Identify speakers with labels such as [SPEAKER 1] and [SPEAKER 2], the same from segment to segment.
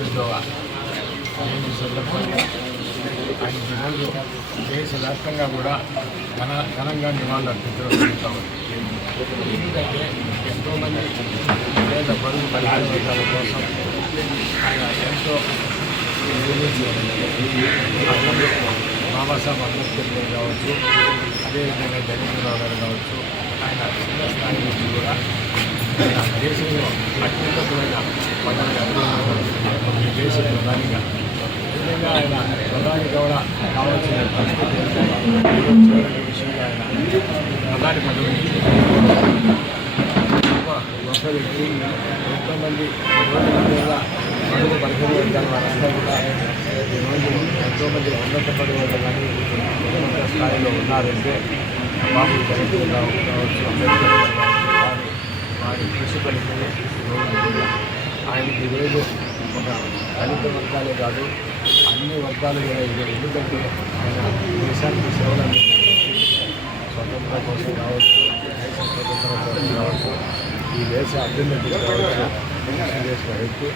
[SPEAKER 1] ఐదవ జయంతి సందర్భంగా ఆయనకి ఈరోజు దేశవ్యాప్తంగా కూడా ఘన ఘనంగా నివాళులు అర్పించడం జరుగుతూ ఉంది ఎందుకంటే ఎంతోమంది పేద బరువు బలహీన వర్గాల కోసం ఆయన ఎంతో బాబాసాహెబ్ అంబేద్కర్ గారు కావచ్చు అదేవిధంగా జగన్మోహన్ రావు గారు కావచ్చు ఆయన చిన్న స్థాయి నుంచి కూడా దేశంలో అత్యంత పదవి అందుకున్న ఈ దేశ ప్రధానిగా నిజంగా ఆయన ప్రధాని కూడా కావాల్సిన పరిస్థితి విషయంగా ఆయన ప్రధాని పదవి ఒక వ్యక్తి ఎంతోమంది రోజుల మీద బడుగు బలహీన వారంతా కూడా ఈరోజు ఎంతోమంది ఉన్నత పదవులు కానీ ఉన్నత స్థాయిలో ఉన్నారంటే బాబు జగన్ కావచ్చు అంబేద్కర్ వారి వారి కృషి ఫలితమే ఈరోజు ఈరోజు ఒక దళిత వర్గాలే కాదు అన్ని వర్గాలు కూడా ఇదే. ఎందుకంటే ఆయన దేశానికి సేవలు స్వతంత్ర కోసం కావచ్చు దేశ స్వతంత్ర కోసం కావచ్చు ఈ దేశ అభ్యున్నతి కావచ్చు చేసిన వ్యక్తి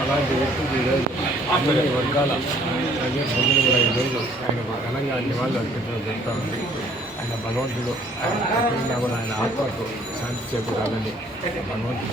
[SPEAKER 1] అలాంటి వ్యక్తికి ఈరోజు అన్ని వర్గాల ప్రజల ప్రజలు కూడా ఈరోజు ఆయన ఘనంగా అన్ని వాళ్ళు అర్పించడం జరుగుతూ ఉంది. ఆయన భగవంతుడు. ఆయన కూడా ఆయన ఆత్మకు శాంతి చేకూరాలని భగవంతుడు